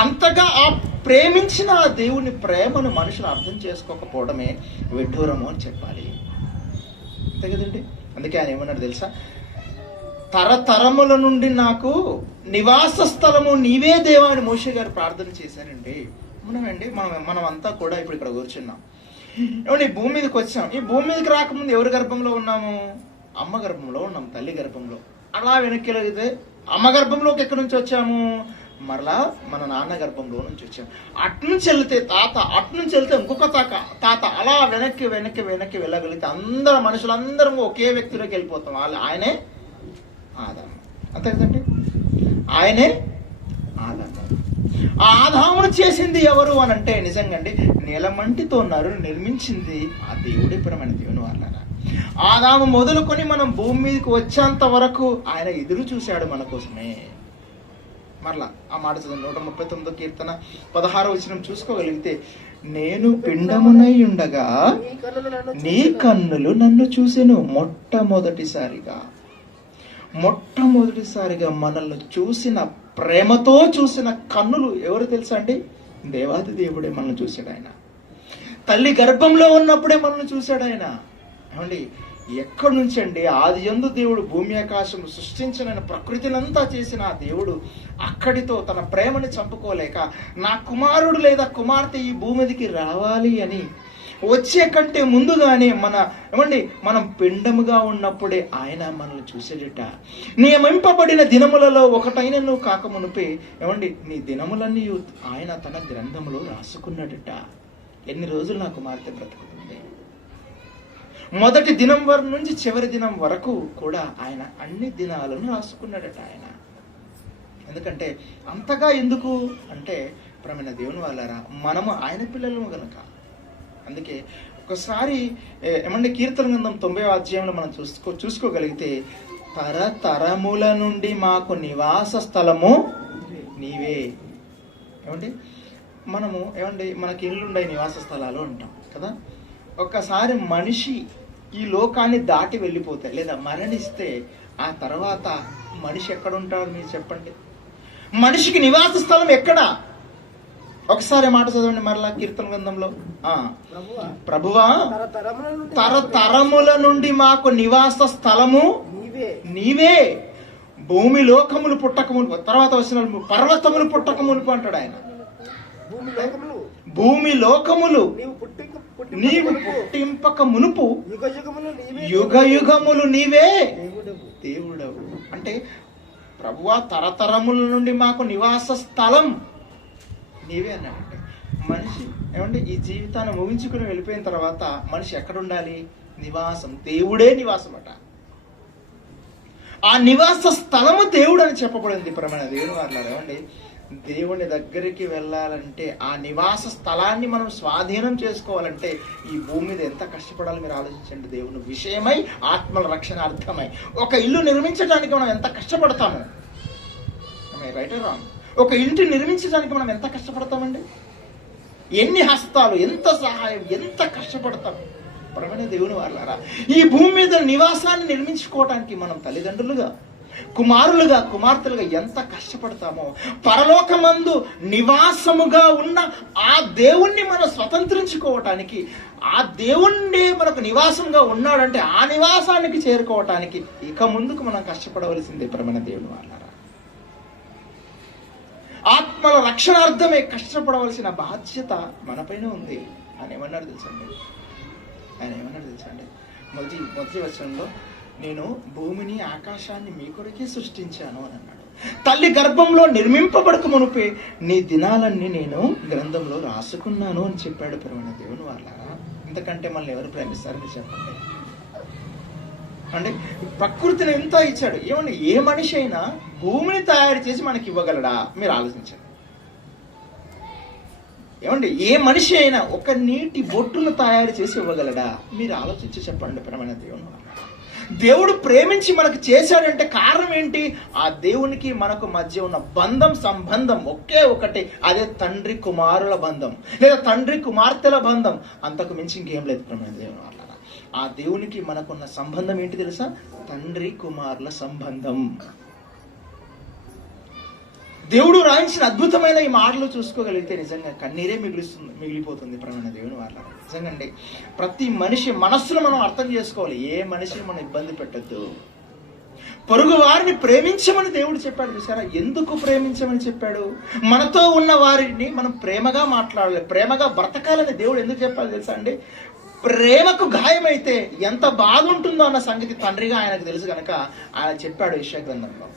అంతగా ఆ ప్రేమించిన ఆ దేవుని ప్రేమను మనుషులు అర్థం చేసుకోకపోవడమే విడ్డూరము అని చెప్పాలి. అంతే కదండి. అందుకే ఆయన ఏమన్నాడు తెలుసా? తరతరముల నుండి నాకు నివాస స్థలము నీవే దేవా అని మోషే గారు ప్రార్థన చేశారండి. మనం అంతా కూడా ఇప్పుడు ఇక్కడ కూర్చున్నాం. ఈ భూమి మీదకి వచ్చాం. ఈ భూమి మీదకి రాకముందు ఎవరి గర్భంలో ఉన్నాము? అమ్మ గర్భంలో ఉన్నాం, తల్లి గర్భంలో. అలా వెనక్కి వెళితే అమ్మ గర్భంలోకి ఎక్కడి నుంచి వచ్చాము? మరలా మన నాన్న గర్భంలో నుంచి వచ్చాము. అట్నుంచి వెళితే తాత, అట్నుంచి వెళితే ఇంకొక తాత, అలా వెనక్కి వెనక్కి వెనక్కి వెళ్ళగలిగితే అందరూ మనుషులందరం ఒకే వ్యక్తిలోకి వెళ్ళిపోతాం. ఆయనే ఆదాము. అంతే కదండి, ఆయనే ఆదాము. ఆ ఆదామును చేసింది ఎవరు అని అంటే నిజంగా అండి నీలమంటితో నరుని నిర్మించింది ఆ దేవుడి ప్రేమైన దేవుని వాళ్ళ. ఆదాము మొదలుకొని మనం భూమి మీదకి వచ్చేంత వరకు ఆయన ఎదురు చూశాడు మన కోసమే. మరలా ఆ మాట చదువు 139 కీర్తన 16వ వచనం చూసుకోగలిగితే, నేను పిండమునై ఉండగా నీ కన్నులు నన్ను చూసెను. మొట్టమొదటిసారిగా మనల్ని చూసిన, ప్రేమతో చూసిన కన్నులు ఎవరు తెలుసా అండి? దేవాది దేవుడే మనల్ని చూశాడు ఆయన. తల్లి గర్భంలో ఉన్నప్పుడే మనల్ని చూశాడు ఆయన. ఏమండి ఎక్కడి నుంచి అండి? ఆది యందు దేవుడు భూమి ఆకాశం సృష్టించిన ప్రకృతినంతా చేసిన ఆ దేవుడు అక్కడితో తన ప్రేమని చంపుకోలేక నా కుమారుడు లేదా కుమార్తె ఈ భూమిదికి రావాలి అని వచ్చే కంటే ముందుగానే మనం పిండముగా ఉన్నప్పుడే ఆయన మనల్ని చూసేట. నియమింపబడిన దినములలో ఒకటైన నువ్వు కాకమునుపే నీ దినములన్నీ ఆయన తన గ్రంథములో రాసుకున్నాడట. ఎన్ని రోజులు నా కుమార్తె బ్రతుకుతుంది? మొదటి దినం వరకు నుంచి చివరి దినం వరకు కూడా ఆయన అన్ని దినాలను రాసుకున్నాడట ఆయన. ఎందుకంటే అంతగా ఎందుకు అంటే ప్రేమైన దేవుని వాళ్ళారా, మనము ఆయన పిల్లలము గనక. అందుకే ఒకసారి కీర్తన గ్రంథం 90వ అధ్యాయంలో మనం చూసుకోగలిగితే, తరతరముల నుండి మాకు నివాస స్థలము నీవే. మనము మనకి ఇల్లుండే నివాస స్థలాలు అంటాం కదా. ఒక్కసారి మనిషి ఈ లోకాన్ని దాటి వెళ్ళిపోతే లేదా మరణిస్తే ఆ తర్వాత మనిషి ఎక్కడ ఉంటాడు మీరు చెప్పండి? మనిషికి నివాస స్థలం ఎక్కడా? ఒకసారి మాట చదవండి మరలా కీర్తన గ్రంథంలో. ప్రభువా, తరతరముల నుండి మాకు నివాస స్థలము నీవే. భూమి లోకములు పుట్టక మునుపు, తర్వాత వచ్చిన పర్వతములు పుట్టక మునుపు అంటాడు ఆయన. భూమి లోకములు నీవు పుట్టింపక మునుపు యుగ యుగములు నీవే దేవుడవు. అంటే ప్రభువా, తరతరముల నుండి మాకు నివాస స్థలం నీవే అన్నాడంటే మనిషి ఈ జీవితాన్ని ముగించుకుని వెళ్ళిపోయిన తర్వాత మనిషి ఎక్కడ ఉండాలి? నివాసం. దేవుడే నివాసం అట. ఆ నివాస స్థలము దేవుడు అని చెప్పబడింది. ప్రేమైన దేవుని వాళ్ళ దేవుని దగ్గరికి వెళ్ళాలంటే, ఆ నివాస స్థలాన్ని మనం స్వాధీనం చేసుకోవాలంటే ఈ భూమి మీద ఎంత కష్టపడాలి మీరు ఆలోచించండి. దేవుని విషయమై, ఆత్మల రక్షణ అర్థమై ఒక ఇల్లు నిర్మించడానికి మనం ఎంత కష్టపడతాము? Right wrong? ఒక ఇంటి నిర్మించడానికి మనం ఎంత కష్టపడతామండి? ఎన్ని హస్తాలు, ఎంత సహాయం, ఎంత కష్టపడతాం ప్రియమైన దేవుని వారలారా. ఈ భూమి మీద నివాసాన్ని నిర్మించుకోవడానికి మనం తల్లిదండ్రులుగా, కుమారులుగా, కుమార్తెలుగా ఎంత కష్టపడతామో, పరలోకమందు నివాసముగా ఉన్న ఆ దేవుణ్ణి మనం స్వతంత్రించుకోవటానికి, ఆ దేవుణ్ణి మనకు నివాసంగా ఉన్నాడంటే ఆ నివాసానికి చేరుకోవటానికి ఇక ముందుకు మనం కష్టపడవలసిందే ప్రియమైన దేవుని వారలారా. ఆత్మల రక్షణార్థమే కష్టపడవలసిన బాధ్యత మనపైన ఉంది. ఆయన ఏమన్నాడు తెలుసండి? మొదటి వచనంలో నేను భూమిని ఆకాశాన్ని మీ కొరకే సృష్టించాను అని అన్నాడు. తల్లి గర్భంలో నిర్మింపబడక మునుపే నీ దినాలన్నీ నేను గ్రంథంలో రాసుకున్నాను అని చెప్పాడు ప్రియమైన దేవుని వారలారా. ఇంతకంటే మనల్ని ఎవరు ప్రేమిస్తారని చెప్పండి. అంటే ప్రకృతిని ఎంత ఇచ్చాడు. ఏమండి, ఏ మనిషి అయినా భూమిని తయారు చేసి మనకి ఇవ్వగలడా? మీరు ఆలోచించండి. ఏమండి, ఏ మనిషి అయినా ఒక నీటి బొట్టును తయారు చేసి ఇవ్వగలడా? మీరు ఆలోచించి చెప్పండి ప్రియమైన దేవుని వారలారా. దేవుడు ప్రేమించి మనకు చేశాడంటే కారణం ఏంటి? ఆ దేవునికి మనకు మధ్య ఉన్న బంధం, సంబంధం ఒకే ఒకటి. అదే తండ్రి కుమారుల బంధం, లేదా తండ్రి కుమార్తెల బంధం. అంతకు మించి ఇంకేం లేదు ప్రియమైన దేవుని వారలారా. ఆ దేవునికి మనకున్న సంబంధం ఏంటి తెలుసా? తండ్రి కుమారుల సంబంధం. దేవుడు రాయించిన అద్భుతమైన ఈ మాటలు చూసుకోగలిగితే నిజంగా కన్నీరే మిగిలిపోతుంది ప్రియమైన దేవుని వారలారా. నిజంగా అండి, ప్రతి మనిషి మనస్సును మనం అర్థం చేసుకోవాలి. ఏ మనిషిని మనం ఇబ్బంది పెట్టద్దు. పొరుగు వారిని ప్రేమించమని దేవుడు చెప్పాడు. చూసారా, ఎందుకు ప్రేమించమని చెప్పాడు? మనతో ఉన్న వారిని మనం ప్రేమగా మాట్లాడాలి, ప్రేమగా బ్రతకాలని దేవుడు ఎందుకు చెప్పాలి తెలుసా అండి? ప్రేమకు గాయమైతే ఎంత బాధ ఉంటుందో అన్న సంగతి తండ్రిగా ఆయనకు తెలుసు కనుక ఆయన చెప్పాడు యెషయా గ్రంథంలో.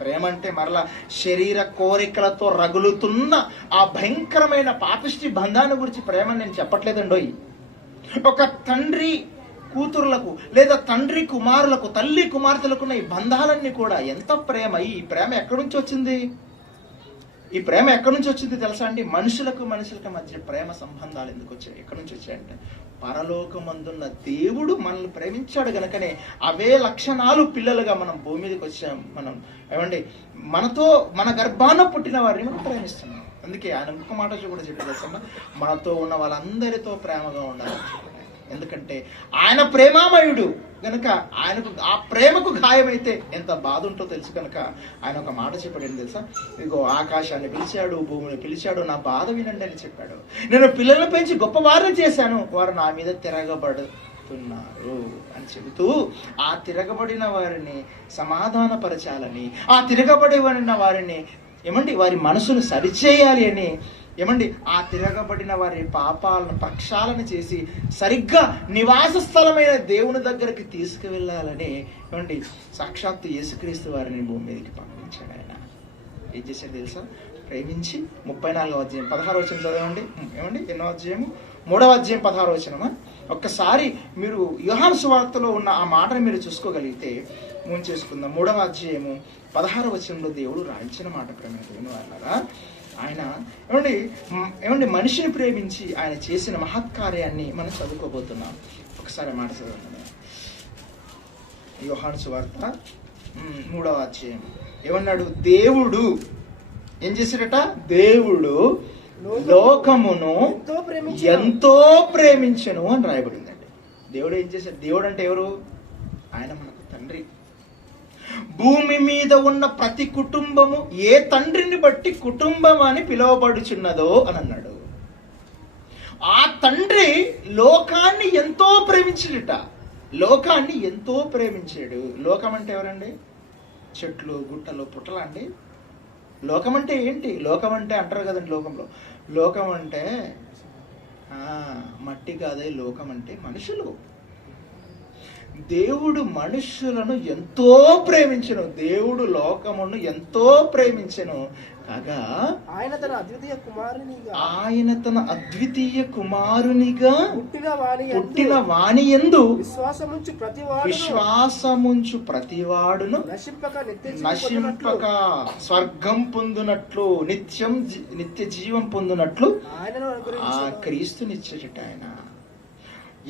ప్రేమ అంటే మరలా శరీర కోరికలతో రగులుతున్న ఆ భయంకరమైన పాపిష్టి బంధాన్ని గురించి ప్రేమ నేను చెప్పట్లేదండోయ్. ఒక తండ్రి కూతురులకు, లేదా తండ్రి కుమారులకు, తల్లి కుమార్తెలకున్న ఈ బంధాలన్నీ కూడా ఎంత ప్రేమ. ఈ ప్రేమ ఎక్కడి నుంచి వచ్చింది? ఈ ప్రేమ ఎక్కడి నుంచి వచ్చింది తెలుసా అండి? మనుషులకు మధ్య ప్రేమ సంబంధాలు ఎందుకు వచ్చాయి? ఎక్కడి నుంచి వచ్చాయంటే పరలోకమందున్న దేవుడు మనల్ని ప్రేమించాడు గనుకనే అవే లక్షణాలు పిల్లలుగా మనం భూమి మీదకి వచ్చాం. మనం ఏమండి, మన గర్భాన పుట్టిన వారిని మనం ప్రేమిస్తున్నాం. అందుకే ఆయన ఇంకొక మాట కూడా చెప్పి తెలుసా, మనతో ఉన్న వాళ్ళందరితో ప్రేమగా ఉండాలి. ఎందుకంటే ఆయన ప్రేమామయుడు గనుక ఆయనకు ఆ ప్రేమకు గాయమైతే ఎంత బాధ ఉంటో తెలుసు కనుక ఆయన ఒక మాట చెప్పాడు. తెలుసా, ఇదిగో ఆకాశాన్ని పిలిచాడు, భూమిని పిలిచాడు, నా బాధ వినండి అని చెప్పాడు. నేను పిల్లలను పెంచి గొప్పవారిని చేశాను, వారు నా మీద తిరగబడుతున్నారు అని చెబుతూ ఆ తిరగబడిన వారిని సమాధానపరచాలని, ఆ తిరగబడిన వారిని ఏమండి వారి మనసును సరిచేయాలి అని, ఏమండి ఆ తిరగబడిన వారి పాపాలను ప్రక్షాళన చేసి సరిగ్గా నివాస స్థలమైన దేవుని దగ్గరికి తీసుకువెళ్ళాలని ఏమండి సాక్షాత్తు యేసుక్రీస్తు వారిని భూమి మీదకి పంపించాడు. ఆయన ఏం చేశాడు తెలుసా? ప్రేమించి 34వ అధ్యాయం 16వ వచనం చదవండి. ఏమండి ఎన్నో అధ్యాయము? 3వ అధ్యాయం 16వ వచనమా? ఒక్కసారి మీరు యోహాను సువార్తలో ఉన్న ఆ మాటను మీరు చూసుకోగలిగితే ముంచేసుకుందాం. 3వ అధ్యాయము 16వ వచనంలో దేవుడు రాయించిన మాట ప్రేమ దేవుని వారలారా. ఆయన ఏమండి మనిషిని ప్రేమించి ఆయన చేసిన మహత్కార్యాన్ని మనం చదువుకోబోతున్నాం. ఒకసారి మాట చదువుతున్నాం. యోహాను సువార్త 3వ అధ్యాయం ఏమన్నాడు? దేవుడు ఏం చేశాడట? దేవుడు లోకమును ఎంతో ప్రేమించెను అని రాయబడిందండి. దేవుడు ఏం చేశాడు? దేవుడు అంటే ఎవరు? ఆయన మనకు తండ్రి. భూమి మీద ఉన్న ప్రతి కుటుంబము ఏ తండ్రిని బట్టి కుటుంబం అని పిలువబడుచున్నదో అని అన్నాడు. ఆ తండ్రి లోకాన్ని ఎంతో ప్రేమించాడట. లోకాన్ని ఎంతో ప్రేమించాడు. లోకం అంటే ఎవరండి? చెట్లు, గుట్టలు, పుట్టలు అండి. లోకం అంటే ఏంటి? లోకం అంటే అంటారు కదండి లోకంలో. లోకం అంటే మట్టి కాదే. లోకం అంటే మనుషులు. దేవుడు మనుషులను ఎంతో ప్రేమించెను. దేవుడు లోకమును ఎంతో ప్రేమించెను కాగా ఆయన తన అద్వితీయ కుమారునిగా పుట్టిన వాని యందు విశ్వాసముంచు ప్రతివాడును నశింపక స్వర్గం పొందునట్లు, నిత్య జీవం పొందునట్లు ఆ క్రీస్తునిచ్చట. ఆయన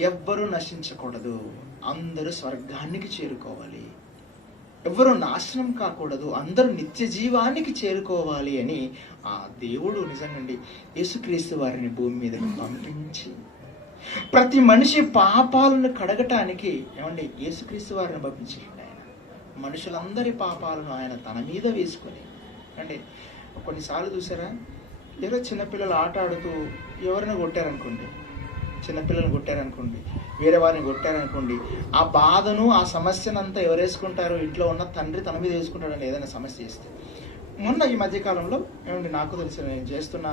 ఎవ్వరూ నశించకూడదు, అందరూ స్వర్గానికి చేరుకోవాలి. ఎవరు నాశనం కాకూడదు, అందరూ నిత్య జీవానికి చేరుకోవాలి అని ఆ దేవుడు నిజంగా యేసుక్రీస్తు వారిని భూమి మీదకి పంపించి ప్రతి మనిషి పాపాలను కడగటానికి యేసుక్రీస్తు వారిని పంపించాడు. ఆయన మనుషులందరి పాపాలను ఆయన తన మీద వేసుకొని కొన్నిసార్లు చూసారా, ఏదో చిన్నపిల్లలు ఆట ఆడుతూ ఎవరైనా కొట్టారనుకోండి, చిన్నపిల్లలను కొట్టారనుకోండి, వేరే వారిని కొట్టారనుకోండి, ఆ బాధను ఆ సమస్యనంతా ఎవరు వేసుకుంటారు? ఇంట్లో ఉన్న తండ్రి తన మీద వేసుకుంటాడని ఏదైనా సమస్య చేస్తే. మొన్న ఈ మధ్యకాలంలో నాకు తెలిసి నేను చేస్తున్న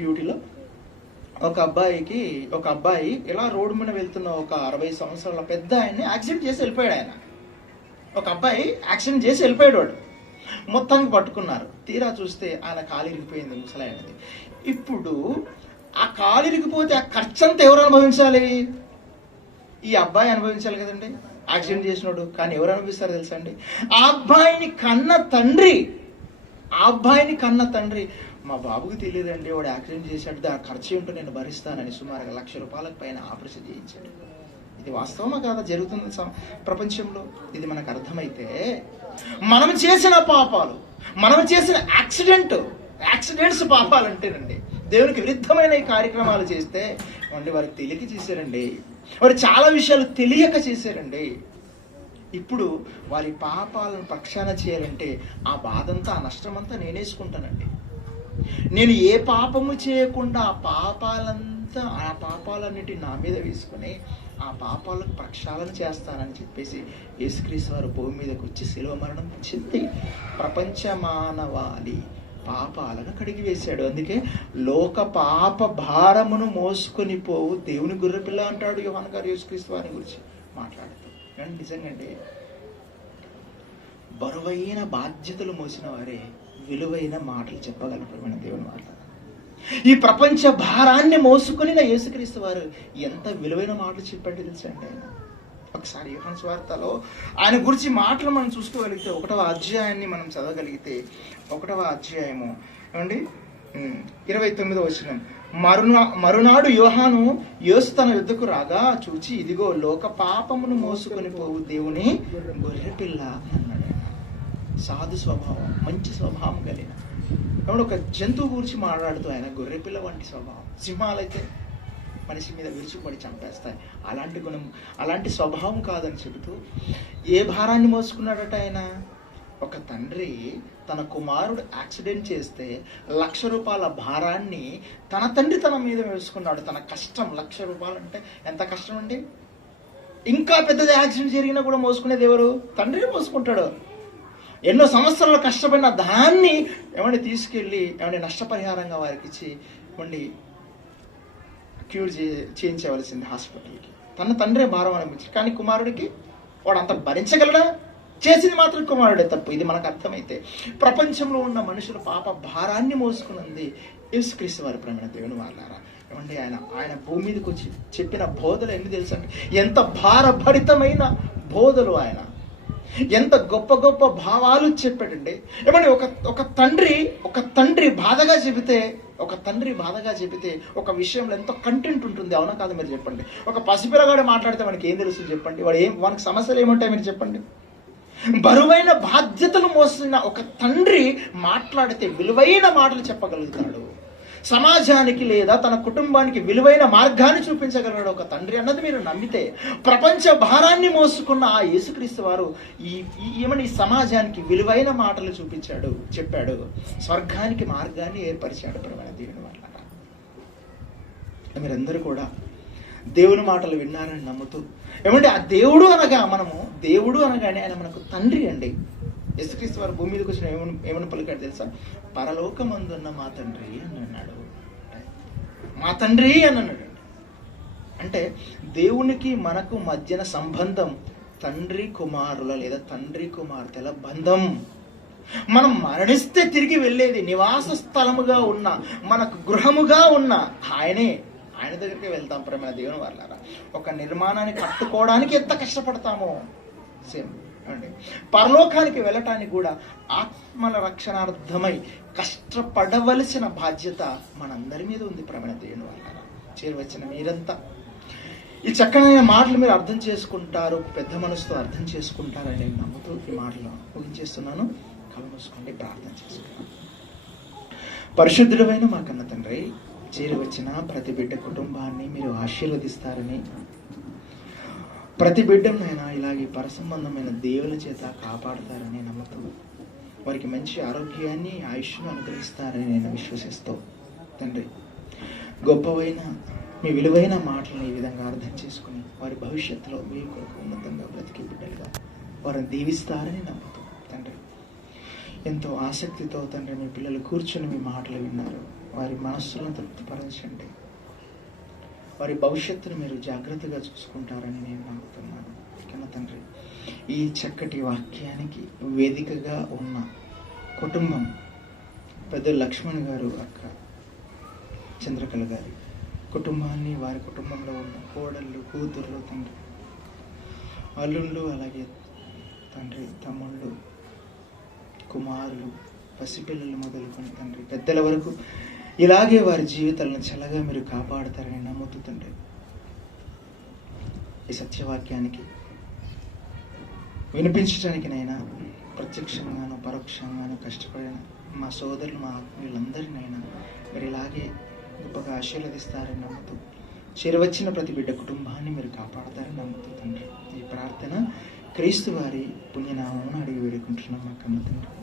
డ్యూటీలో ఒక అబ్బాయి ఇలా రోడ్డు మీద వెళ్తున్న ఒక 60 సంవత్సరాల పెద్ద ఆయన్ని యాక్సిడెంట్ చేసి వెళ్ళిపోయాడు. ఆయన ఒక అబ్బాయి యాక్సిడెంట్ చేసి వెళ్ళిపోయాడు. వాడు మొత్తానికి పట్టుకున్నారు. తీరా చూస్తే ఆయన కాలు ఇరిగిపోయింది, ముసలాయనది. ఇప్పుడు ఆ కాలు ఇరిగిపోతే ఆ ఖర్చంతా ఎవరు అనుభవించాలి? ఈ అబ్బాయి అనుభవించాలి కదండి, యాక్సిడెంట్ చేసినాడు. కానీ ఎవరు అనుభవిస్తారో తెలుసా అండి? ఆ అబ్బాయిని కన్న తండ్రి మా బాబుకి తెలియదండి, వాడు యాక్సిడెంట్ చేశాడు, ఆ ఖర్చు ఉంటూ నేను భరిస్తానని సుమారుగా ₹1,00,000 పైన ఆపరేషన్ చేయించాడు. ఇది వాస్తవమా కాదా జరుగుతుంది ప్రపంచంలో? ఇది మనకు అర్థమైతే మనం చేసిన పాపాలు, మనం చేసిన యాక్సిడెంట్స్ పాపాలంటేనండి దేవునికి విరుద్ధమైన ఈ కార్యక్రమాలు చేస్తే వారికి తెలియక చేశారండి. వారు చాలా విషయాలు తెలియక చేశారండి. ఇప్పుడు వారి పాపాలను ప్రక్షాళన చేయాలంటే ఆ బాధంతా, ఆ నష్టమంతా నేనేసుకుంటానండి. నేను ఏ పాపము చేయకుండా ఆ పాపాలన్నిటి నా మీద వేసుకుని ఆ పాపాలకు ప్రక్షాళన చేస్తానని చెప్పేసి యేసుక్రీస్తు వారు భూమి మీదకి వచ్చి శిలువ మరణం చెంది ప్రపంచ మానవాళి పాపాలను కడిగి వేశాడు. అందుకే లోక పాప భారమును మోసుకొని పోవు దేవుని గొర్రెపిల్ల అంటాడు యోహాను గారు యేసుక్రీస్తు వారిని గురించి మాట్లాడుతూ. కానీ నిజంగా బరువైన బాధ్యతలు మోసిన వారే విలువైన మాటలు చెప్పగలరు దేవుని మాటలు. ఈ ప్రపంచ భారాన్ని మోసుకొని యేసుక్రీస్తు వారు ఎంత విలువైన మాటలు చెప్పండి తెలుసండి. ఆయన ఒకసారి యోహాను సువార్తలో ఆయన గురించి మాటలు మనం చూసుకోగలిగితే 1వ అధ్యాయాన్ని మనం చదవగలిగితే 1వ అధ్యాయము 29వ వచనం, మరునాడు యోహాను యేసు తన యుద్ధకు రాగా చూచి ఇదిగో లోక పాపమును మోసుకొని పోవు దేవుని గొర్రెపిల్ల అన్నాడు. సాధు స్వభావం, మంచి స్వభావం కలిగిన ఒక జంతువు గురించి మాట్లాడుతూ ఆయన గొర్రెపిల్ల వంటి స్వభావం. సింహాలైతే మనిషి మీద విరుచుకుపడి చంపేస్తాయి, అలాంటి గుణం, అలాంటి స్వభావం కాదని చెబుతూ ఏ భారాన్ని మోసుకున్నాడట ఆయన? ఒక తండ్రి తన కుమారుడు యాక్సిడెంట్ చేస్తే ₹1,00,000 భారాన్ని తన తండ్రి తన మీద వేసుకున్నాడు. తన కష్టం ₹1,00,000 అంటే ఎంత కష్టం అండి. ఇంకా పెద్దది యాక్సిడెంట్ జరిగినా కూడా మోసుకునేది ఎవరు? తండ్రి మోసుకుంటాడు. ఎన్నో సంవత్సరాలు కష్టపడిన దాన్ని తీసుకెళ్ళి నష్టపరిహారంగా వారికి ఇచ్చి క్యూర్ చేయించవలసింది హాస్పిటల్కి. తన తండ్రే భారం అనిపించాడు. కానీ కుమారుడికి వాడు అంత భరించగలడా? చేసింది మాత్రం కుమారుడే తప్పు. ఇది మనకు అర్థమైతే ప్రపంచంలో ఉన్న మనుషుల పాప భారాన్ని మోసుకున్నది యేసుక్రీస్తు వారి ప్రేమ దేవుని వాళ్ళారా. ఆయన భూమి మీదకి వచ్చి చెప్పిన బోధలు ఎన్ని తెలుసా? ఎంత భారభరితమైన బోధలు, ఆయన ఎంత గొప్ప గొప్ప భావాలు చెప్పాడండి. ఒక తండ్రి బాధగా చెబితే ఒక విషయంలో ఎంతో కంటెంట్ ఉంటుంది, అవునా కాదు మీరు చెప్పండి. ఒక పసిపిల్లగాడు మాట్లాడితే మనకి ఏం తెలుస్తుంది చెప్పండి? వానికి సమస్యలు ఏముంటాయి మీరు చెప్పండి? బరువైన బాధ్యతలు మోసిన ఒక తండ్రి మాట్లాడితే విలువైన మాటలు చెప్పగలుగుతాడు. సమాజానికి లేదా తన కుటుంబానికి విలువైన మార్గాన్ని చూపించగలడు ఒక తండ్రి అన్నది మీరు నమ్మితే, ప్రపంచ భారాన్ని మోసుకున్న ఆ యేసుక్రీస్తు వారు ఈ సమాజానికి విలువైన మాటలు చెప్పాడు, స్వర్గానికి మార్గాన్ని ఏర్పరిచాడు. దేవుని మాటలు మీరందరూ కూడా దేవుని మాటలు విన్నారని నమ్ముతూ ఆ దేవుడు అనగానే ఆయన మనకు తండ్రి అండి. యేసుక్రీస్తు వారు భూమి మీదకి వచ్చిన ఏమని పలికాడు తెలుసా? పరలోకమందున్న మా తండ్రి అని అన్నాడు. మా తండ్రి అని అన్నాడు. అంటే దేవునికి మనకు మధ్యన సంబంధం తండ్రి కుమారుల లేదా తండ్రి కుమార్తెల బంధం. మనం మరణిస్తే తిరిగి వెళ్ళేది నివాస స్థలముగా ఉన్న, మనకు గృహముగా ఉన్న ఆయన దగ్గరికి వెళ్తాం. ప్రేమ దేవుని వాళ్ళారా, ఒక నిర్మాణాన్ని కట్టుకోవడానికి ఎంత కష్టపడతామో సేమ్ అండి పరలోకానికి వెళ్ళటానికి కూడా ఆత్మల రక్షణార్థమై కష్టపడవలసిన బాధ్యత మనందరి మీద ఉంది. ప్రేమ దేవుని వాళ్ళారా, చేరవచ్చిన మీరంతా ఈ చక్కనైన మాటలు మీరు అర్థం చేసుకుంటారు, పెద్ద మనసుతో అర్థం చేసుకుంటారని నేను నమ్ముతూ ఈ మాటలు ముగించేస్తున్నాను. కళ్ళు మూసుకోండి, ప్రార్థన చేసుకున్నాను. పరిశుద్ధుడమైన మా కన్న తండ్రి, చేరి వచ్చిన ప్రతి బిడ్డ కుటుంబాన్ని మీరు ఆశీర్వదిస్తారని, ప్రతి బిడ్డనైనా ఇలాగే పరసంబంధమైన దేవుల చేత కాపాడుతారని నమ్ముతూ, వారికి మంచి ఆరోగ్యాన్ని, ఆయుష్ను అనుగ్రహిస్తారని నేను విశ్వసిస్తూ, తండ్రి గొప్పవైన మీ విలువైన మాటలను ఈ విధంగా అర్థం చేసుకుని వారి భవిష్యత్తులో మీ కొరకు ఉన్నతంగా బ్రతికి బిడ్డలుగా వారిని దీవిస్తారని నమ్ముతూ, తండ్రి ఎంతో ఆసక్తితో తండ్రి మీ పిల్లలు కూర్చొని మీ మాటలు విన్నారు. వారి మనస్సులను తృప్తిపరచండి. వారి భవిష్యత్తును మీరు జాగ్రత్తగా చూసుకుంటారని నేను నమ్ముతున్నాను. కన్న తండ్రి, ఈ చక్కటి వాక్యానికి వేదికగా ఉన్న కుటుంబం, పెద్ద లక్ష్మణ్ గారు, అక్క చంద్రకళ గారి కుటుంబాన్ని, వారి కుటుంబంలో ఉన్న కోడళ్ళు, కూతుర్లు, తండ్రి అల్లుళ్ళు, అలాగే తండ్రి తమ్ముళ్ళు, కుమారులు, పసిపిల్లలు మొదలుకొని తండ్రి పెద్దల వరకు ఇలాగే వారి జీవితాలను చల్లగా మీరు కాపాడుతారని నమ్ముతూ తండ్రి, ఈ సత్యవాక్యానికి వినిపించడానికినైనా ప్రత్యక్షంగాను పరోక్షంగాను కష్టపడిన మా సోదరులు, మా ఆత్మీయులందరినైనా మీరు ఇలాగే గొప్పగా ఆశీర్వదిస్తారని నమ్ముతూ, చేరవచ్చిన ప్రతి బిడ్డ కుటుంబాన్ని మీరు కాపాడతారని నమ్ముతూ తండ్రి, ఈ ప్రార్థన క్రీస్తు వారి పుణ్యనామమును అడిగి వేడుకుంటున్నాం మా కన్న తండ్రి.